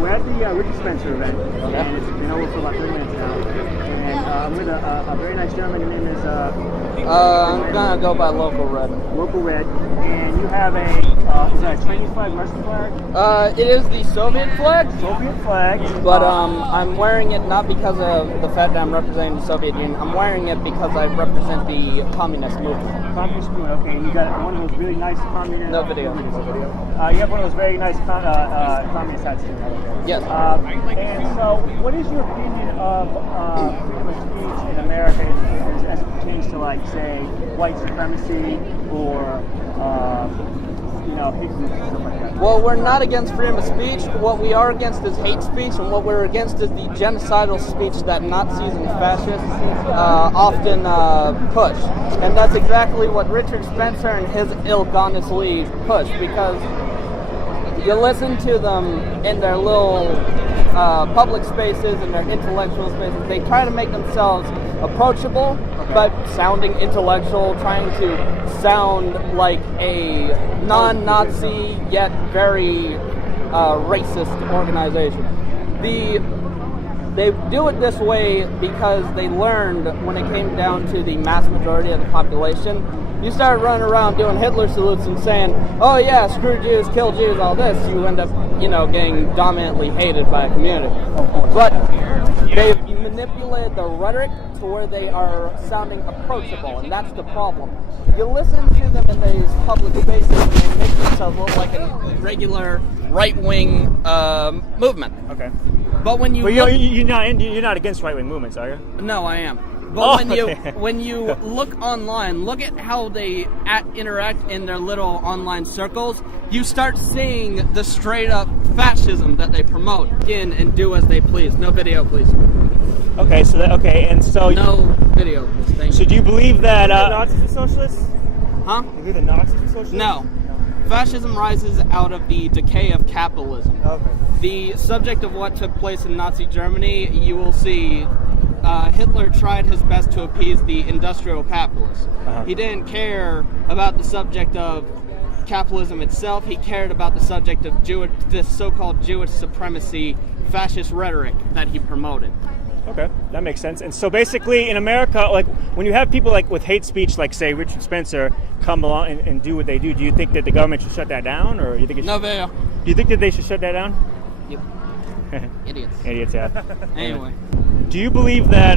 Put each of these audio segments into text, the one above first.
we're at the Richard Spencer event, and it's been over for about 30 minutes now. And I'm with a very nice gentleman. His name is... I'm gonna go by Local Red. Local Red. And you have is that a Chinese flag, Russian flag? It is the Soviet flag. Soviet flag. But I'm wearing it not because of the fact that I'm representing the Soviet Union. I'm wearing it because I represent the communist movement. Communist movement, okay. And you got one of those really nice communist... No video. You have one of those very nice communist hats too. Yes. And so, what is your opinion of freedom of speech in America as it pertains to, like, say, white supremacy or, hate speech and stuff like that? Well, we're not against freedom of speech. What we are against is hate speech, and what we're against is the genocidal speech that Nazis and fascists often push. And that's exactly what Richard Spencer and his ilk honestly push, because you listen to them in their little public spaces and their intellectual spaces. They try to make themselves approachable by sounding intellectual, trying to sound like a non-Nazi yet very racist organization. They do it this way because they learned when it came down to the mass majority of the population. You start running around doing Hitler salutes and saying, oh yeah, screw Jews, kill Jews, all this, you end up, getting dominantly hated by a community. But they've manipulated the rhetoric to where they are sounding approachable, and that's the problem. You listen to them in these public spaces and they make themselves look like a regular right-wing movement. Okay. But when you you're not against right-wing movements, are you? No, I am. But when you look online, look at how they interact in their little online circles, you start seeing the straight-up fascism that they promote in and do as they please. No video, please. Okay, so no video, please. Thank you. So do you believe that Nazis are socialists? Huh? You believe the Nazis are socialists? No. Fascism rises out of the decay of capitalism. Okay. The subject of what took place in Nazi Germany, you will see Hitler tried his best to appease the industrial capitalists. Uh-huh. He didn't care about the subject of capitalism itself. He cared about the subject of this so-called Jewish supremacy, fascist rhetoric that he promoted. Okay, that makes sense. And so basically in America, like when you have people like with hate speech, like say Richard Spencer, come along and do what they do you think that the government should shut that down, or you think it should, No video. Do you think that they should shut that down? Yep. Idiots. Idiots, yeah. Anyway. Do you believe that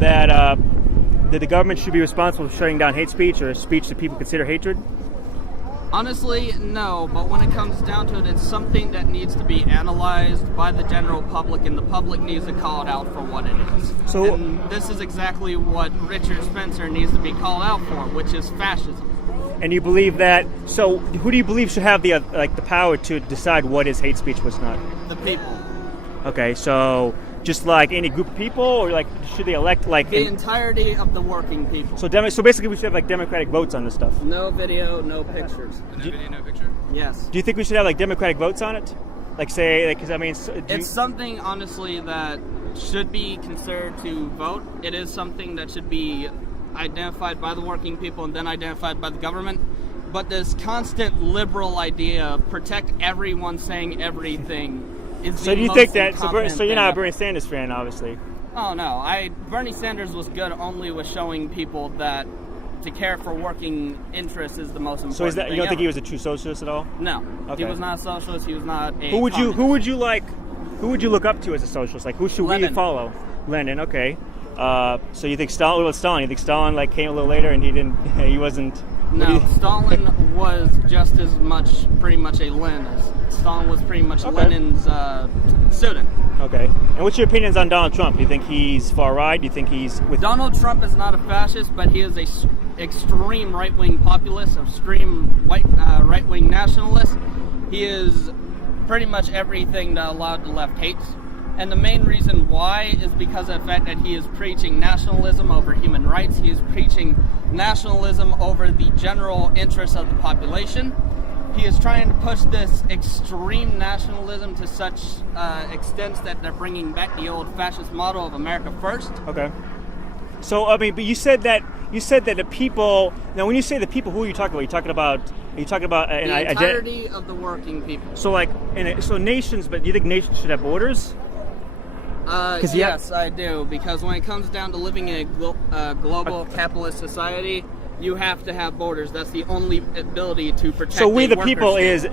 that the government should be responsible for shutting down hate speech or speech that people consider hatred? Honestly, no, but when it comes down to it, it's something that needs to be analyzed by the general public, and the public needs to call it out for what it is. So, and this is exactly what Richard Spencer needs to be called out for, which is fascism. And you believe that? So, who do you believe should have the power to decide what is hate speech, what's not? The people. Okay, so just like any group of people, or like should they elect like the entirety of the working people? So basically, we should have like democratic votes on this stuff. No video, no pictures. No video, no picture. Yes. Do you think we should have like democratic votes on it? Like say, like, because I mean, it's something honestly that should be considered to vote. It is something that should be identified by the working people and then identified by the government. But this constant liberal idea of protect everyone saying everything. So do you think that? So you're not a Bernie Sanders fan, obviously. Oh no, Bernie Sanders was good only with showing people that to care for working interests is the most important. So is that you don't think he was a true socialist at all? No, okay. He was not a socialist. He was not a. Who would you look up to as a socialist? Like who should we follow? Lenin. Okay. So you think Stalin? What about Stalin? You think Stalin like came a little later and he didn't? He wasn't. No, Stalin was just as much, pretty much a Leninist. Stalin was pretty much Lenin's student. Okay. And what's your opinions on Donald Trump? Do you think he's far right? Do you think he's with... Donald Trump is not a fascist, but he is a extreme right-wing populist, extreme right-wing nationalist. He is pretty much everything that a lot of the left hates. And the main reason why is because of the fact that he is preaching nationalism over human rights. He is preaching nationalism over the general interests of the population. He is trying to push this extreme nationalism to such extents that they're bringing back the old fascist model of America first. Okay. So, I mean, but you said that the people... Now, when you say the people, who are you talking about? Are you talking about Are you talking about the entirety of the working people. So like, so nations, but do you think nations should have borders? Yes, I do, because when it comes down to living in a global capitalist society, you have to have borders. That's the only ability to protect. So we the people is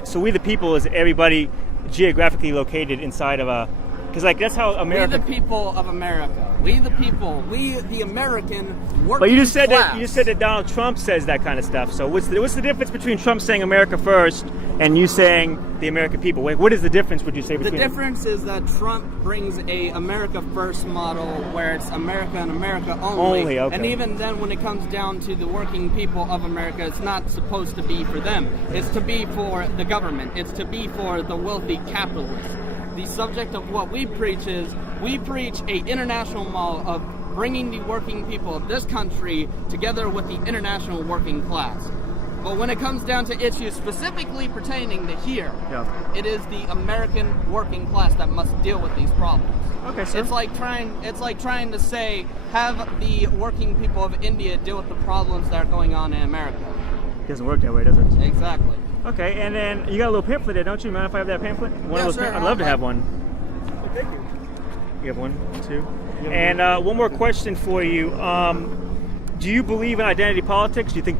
everybody geographically located inside of a, because like that's how America. We the people of America. We the people. We the American working But you just said class. that Donald Trump says that kind of stuff. So what's the difference between Trump saying America first and you saying the American people? Like, what is the difference? Would you say between? The difference is that Trump brings a America first model where it's America and America only. Only, okay. And even then, when it comes down to the working people of America, it's not supposed to be for them. It's to be for the government. It's to be for the wealthy capitalists. The subject of what we preach is, we preach a international model of bringing the working people of this country together with the international working class. But when it comes down to issues specifically pertaining to here, it is the American working class that must deal with these problems. Okay, sir. It's like trying to say, have the working people of India deal with the problems that are going on in America. It doesn't work that way, does it? Exactly. Okay, and then you got a little pamphlet there, don't you? Mind if I have that pamphlet? I'd love to have one. Oh, thank you. You have one, two. And one more question for you. Do you believe in identity politics? Do you think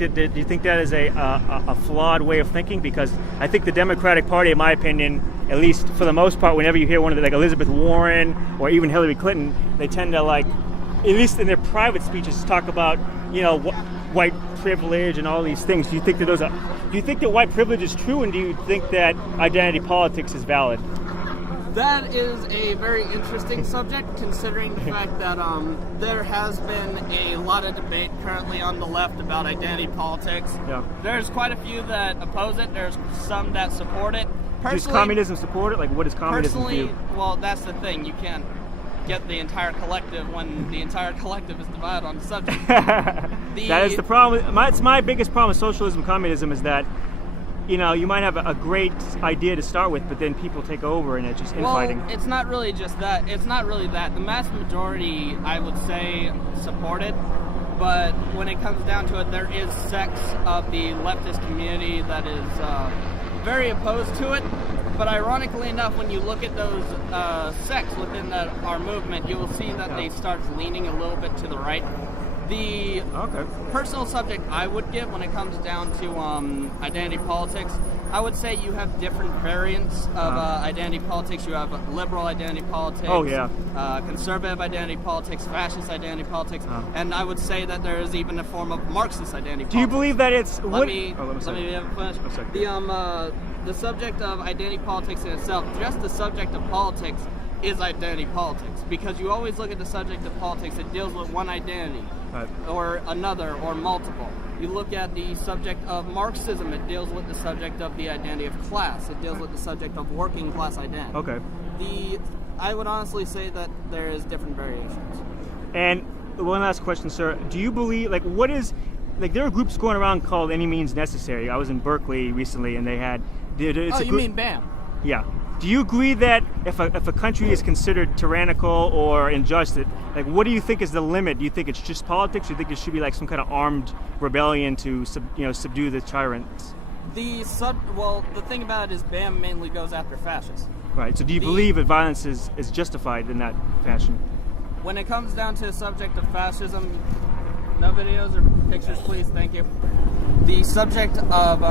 that is a flawed way of thinking? Because I think the Democratic Party, in my opinion, at least for the most part, whenever you hear one of the, like Elizabeth Warren or even Hillary Clinton, they tend to, like, at least in their private speeches, talk about, you know, white privilege and all these things. Do you think that do you think that white privilege is true, and do you think that identity politics is valid? That is a very interesting subject, considering the fact that there has been a lot of debate currently on the left about identity politics. Yeah. There's quite a few that oppose it. There's some that support it. Does communism support it? Like, what does communism do? Well, that's the thing. You can't get the entire collective when the entire collective is divided on the subject. That is the problem. It's my biggest problem with socialism, communism, is that, you know, you might have a great idea to start with, but then people take over and it's just infighting. Well, it's not really just that. It's not really that. The mass majority, I would say, support it. But when it comes down to it, there is sects of the leftist community that is very opposed to it. But ironically enough, when you look at those sects within our movement, you will see that they start leaning a little bit to the right. The personal subject I would give when it comes down to identity politics, I would say you have different variants of identity politics. You have liberal identity politics, conservative identity politics, fascist identity politics, and I would say that there is even a form of Marxist identity politics. Do you believe that it's... Let me finish. The subject of identity politics in itself, just the subject of politics, is identity politics, because you always look at the subject of politics, it deals with one identity or another or multiple. You look at the subject of Marxism, it deals with the subject of the identity of class, it deals with the subject of working class identity. I would honestly say that there is different variations. And one last question, sir. Do you believe, like, what is, like, there are groups going around called Any Means Necessary. I was in Berkeley recently and they had... you mean BAM? Yeah. Do you agree that if a country is considered tyrannical or unjust, like, what do you think is the limit? Do you think it's just politics? Or do you think it should be like some kind of armed rebellion to subdue the tyrants? The thing about it is BAM mainly goes after fascists. Right. So do you believe that violence is justified in that fashion? When it comes down to the subject of fascism, no videos or pictures, please. Thank you. The subject of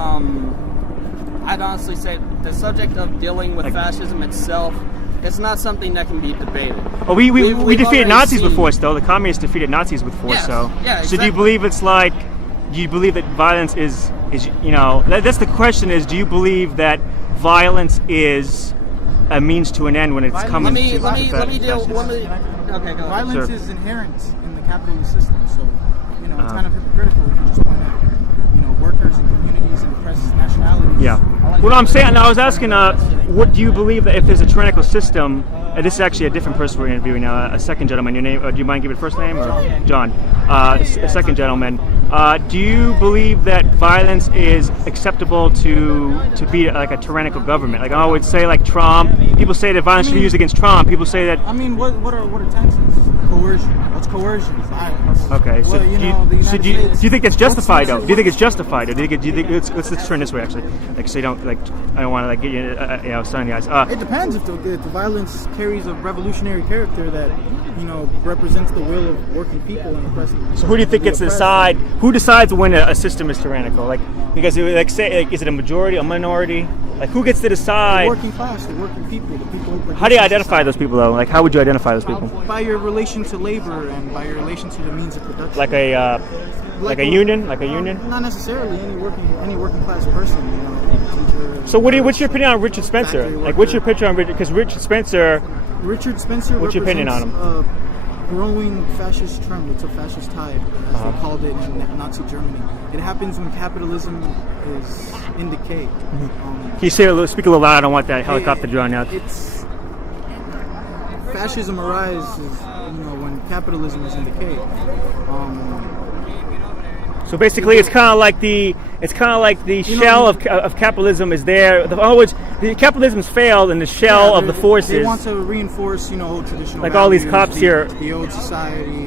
I'd honestly say the subject of dealing with fascism itself is not something that can be debated. Oh, we defeated Nazis with force, though. The communists defeated Nazis with force, exactly. So do you believe it's like, do you believe that violence is you know, that's the question is, do you believe that violence is a means to an end when it's coming to Violence is inherent in the capitalist system, so, you know, it's kind of hypocritical if you just want to, you know, workers and communities and oppressed nationalities. Yeah. Well, I'm saying, I was asking, what do you believe that if there's a tyrannical system, this is actually a different person we're interviewing now, a second gentleman, your name, do you mind giving first name? Or John. A second gentleman. Do you believe that violence is acceptable to be like a tyrannical government? Like, I would say, like Trump, people say that violence should be used against Trump, people say that... I mean, what are tensions? coercion. What's coercion? Violence. Okay, so, Well, do, you think it's justified though? Do you think it's justified, or do you think let's turn this way actually? Like, so you don't like. I don't want to like get you, sun in the eyes. It depends if the violence carries a revolutionary character that represents the will of working people and oppressing. So who do you think gets to decide? Who decides when a system is tyrannical? Like, because like say, like, is it a majority, a minority? Like, who gets to decide? The working class, the working people, the people who produce. How do you identify those people though? Like, how would you identify those people? By your relation to labor and by your relation to the means of production. Like a union, like a union. Not necessarily any working class person. Teacher. So what's your opinion on Richard Spencer? Like, what's your picture on Richard? Because Richard Spencer. What's your opinion on him? A growing fascist trend. It's a fascist tide, as they called it in Nazi Germany. It happens when capitalism is in decay. Can you speak a little loud? I don't want that helicopter drone out. It's fascism arises, when capitalism is in decay. So basically, it's kind of like the shell of capitalism is there. In other words, the capitalism's failed, and the shell of the forces. They want to reinforce, old traditional. Like values, all these cops here. The old society.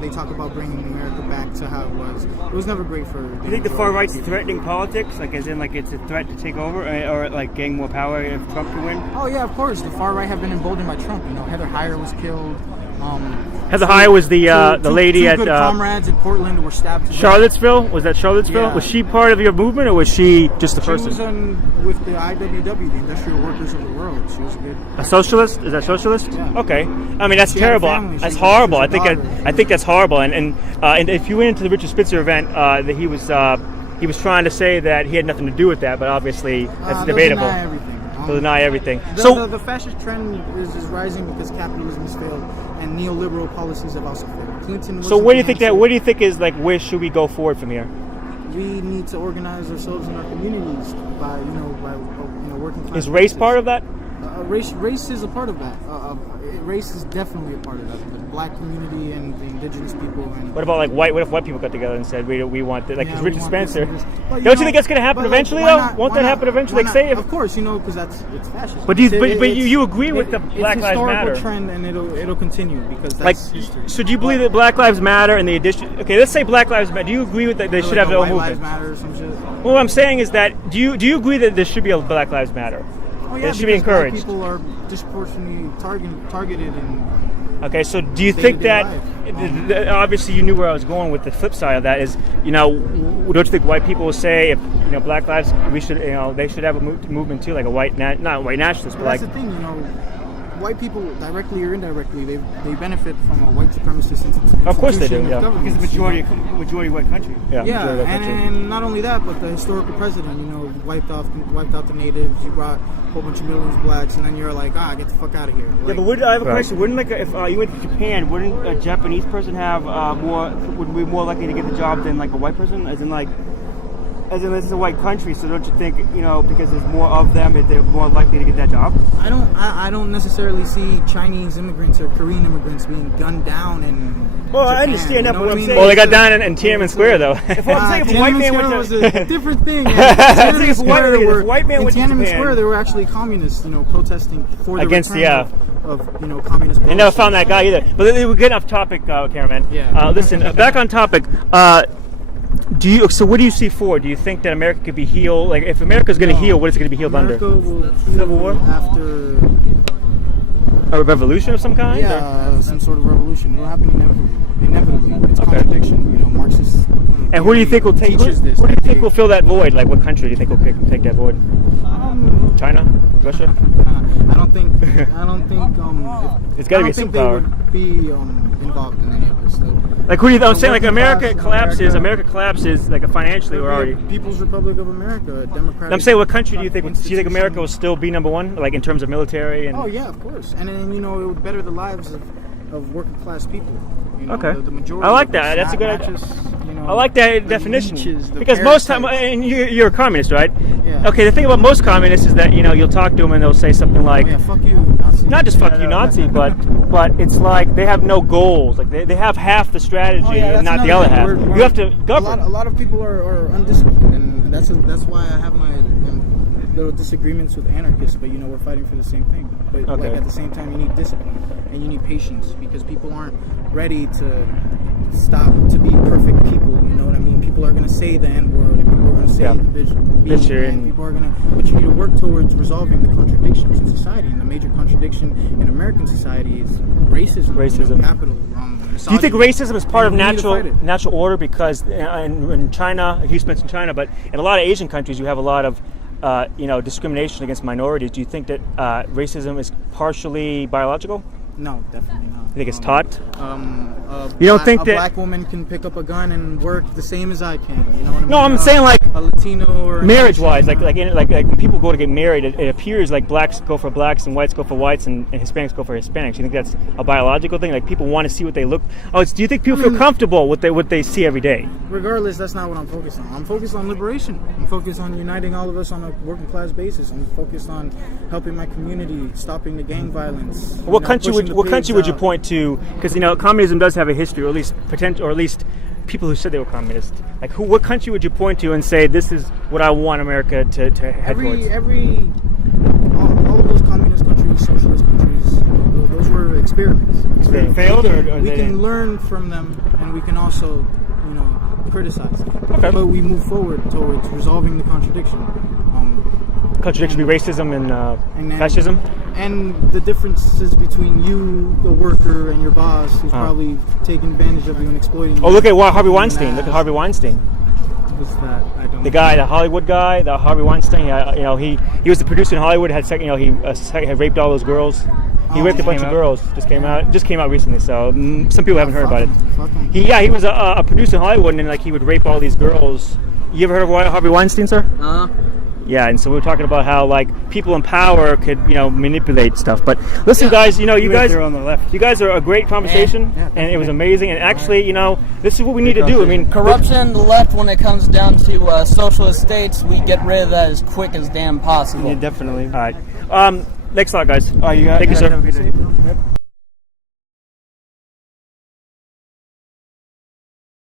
They talk about bringing America back to how it was. It was never great for. You think the far right's threatening politics, like as in like it's a threat to take over, or like getting more power if Trump can win? Oh yeah, of course. The far right have been emboldened by Trump. Heather Heyer was killed. Heather Heyer was the lady two at good comrades in Portland were stabbed. Charlottesville. Was that Charlottesville? Yeah. Was she part of your movement, or was she just the person? She was with the IWW, the Industrial Workers of the World. She was a socialist. Is that socialist? Yeah. Okay. I mean, that's terrible. That's horrible. I think that's horrible. And if you went into the Richard Spencer event, that he was trying to say that he had nothing to do with that, but obviously that's debatable. Deny everything. They'll deny everything. The fascist trend is rising because capitalism has failed and neoliberal policies have also failed. Clinton. So what do you think what do you think is like? Where should we go forward from here? We need to organize ourselves in our communities by working class. Is race part of that? Race is a part of that. Race is definitely a part of that. The black community and the indigenous people. And what about like white? What if white people got together and said we want that? Like, Richard Spencer. Well, don't you think that's going to happen eventually? Though, won't that happen eventually? Like, say if, of course, because it's fascist. But you agree with the Black Lives Matter? It's a historical trend, and it'll continue because that's like. history. So do you believe that Black Lives Matter and the addition? Okay, let's say Black Lives Matter. Do you agree with that? They should have their own movement. White Lives Matter or some shit. Well, what I'm saying is that do you agree that there should be a Black Lives Matter? Oh yeah, it should be encouraged. Black people are disproportionately targeted and. Okay, so do you think that obviously you knew where I was going with the flip side of that is, don't you think white people will say if Black lives they should have a movement too, like a not white nationalist, but that's like the thing, white people directly or indirectly they benefit from a white supremacist institution. Of course they do, yeah. Because the majority white country. Yeah, and not only that, but the historical president, wiped out the natives. You brought a whole bunch of millions of blacks, and then you're like, get the fuck out of here. Yeah, but I have a question. Wouldn't if you went to Japan, wouldn't a Japanese person have would be more likely to get the job than like a white person? As in this is a white country, so don't you think because there's more of them, they're more likely to get that job? I don't necessarily see Chinese immigrants or Korean immigrants being gunned down in. Well, Japan, I understand that, but what I'm saying. Well, they got down in Tiananmen Square though. If a white man went to was a different thing. Tiananmen Square, there were actually communists, protesting for the against return of communist. They never found that guy either. But we're getting off topic, cameraman. Yeah. Listen, back on topic. So what do you see forward? Do you think that America could be healed? Like, if America's going to heal, what is it going to be healed America under? Will Civil War? After a revolution of some kind? Yeah, some sort of revolution. It'll happen inevitably. It's contradiction, Marxist. And who do you think will take? Who do you think will fill that void? Like, what country do you think will take that void? China, Russia. I don't think. It's got to be a superpower. They would be involved in any of this. Like, who do you? I'm saying, like, America collapses, like, financially. Where are you? People's Republic of America, Democratic. I'm saying, what country do you think? Do you think America will still be number one, like in terms of military? And oh yeah, of course. And then it would better the lives of working class people. Okay. The majority. I like that. That's a good idea. I like that definition because most time, and you're a communist, right? Yeah. Okay. The thing about most communists is that you'll talk to them and they'll say something like, "Oh, yeah, fuck you, Nazi." Not just "fuck you, Nazi," but it's like they have no goals. Like they have half the strategy and not the other half. You have to govern. A lot of people are undisciplined, and that's why I have my little disagreements with anarchists, but you know we're fighting for the same thing. But Okay. like at the same time, you need discipline and you need patience because people aren't ready to stop to be perfect people. You know what I mean? People are gonna say the N word, and people are gonna say Yeah. the bitch, and people are gonna. But you need to work towards resolving the contradictions in society. And the major contradiction in American society is racism. Racism. You know, capital. Do you think racism is part of And we need to fight it. natural order? Because in China, you mentioned China, but in a lot of Asian countries, you have a lot of discrimination against minorities. Do you think that racism is partially biological? No, definitely not. You think it's taught? You don't think a that- black woman can pick up a gun and work the same as I can? You know what I mean? No, I'm saying like a Latino or an marriage-wise, Asian, like when people go to get married, it appears like blacks go for blacks and whites go for whites and Hispanics go for Hispanics. You think that's a biological thing? Like people want to see what they look. Do you think people feel comfortable with what they see every day? Regardless, that's not what I'm focused on. I'm focused on liberation. I'm focused on uniting all of us on a working class basis. I'm focused on helping my community, stopping the gang violence. What country would you out. point to? Because communism does have a history, or at least potential, or at least people who said they were communist. Like what country would you point to and say this is what I want America to head towards? All of those communist countries, socialist countries, those were experiments. They failed, or we they can didn't? learn from them, and we can also, criticize them. Okay. But we move forward towards resolving the contradiction. Contradiction be racism and And then- fascism. And the differences between you, the worker, and your boss, who's probably taking advantage of you and exploiting you. Oh, look at Harvey Weinstein. Look at Harvey Weinstein. What's that? I don't The know. guy, the Hollywood guy, the Harvey Weinstein. He was the producer in Hollywood. Had had raped all those girls. He raped a bunch of girls. Just came out recently. So some people haven't heard about it. Fuck him. He was a producer in Hollywood, and then he would rape all these girls. You ever heard of Harvey Weinstein, sir? Yeah, and so we were talking about how people in power could manipulate stuff. But listen, guys, you guys are on the left. You guys are a great conversation, and it was amazing. And actually, this is what we need to do. I mean, Corruption, the left, when it comes down to socialist states, we get rid of that as quick as damn possible. Yeah, definitely. all right. Thanks a lot, guys. Oh, Thank you, sir. Have a good day. Yep.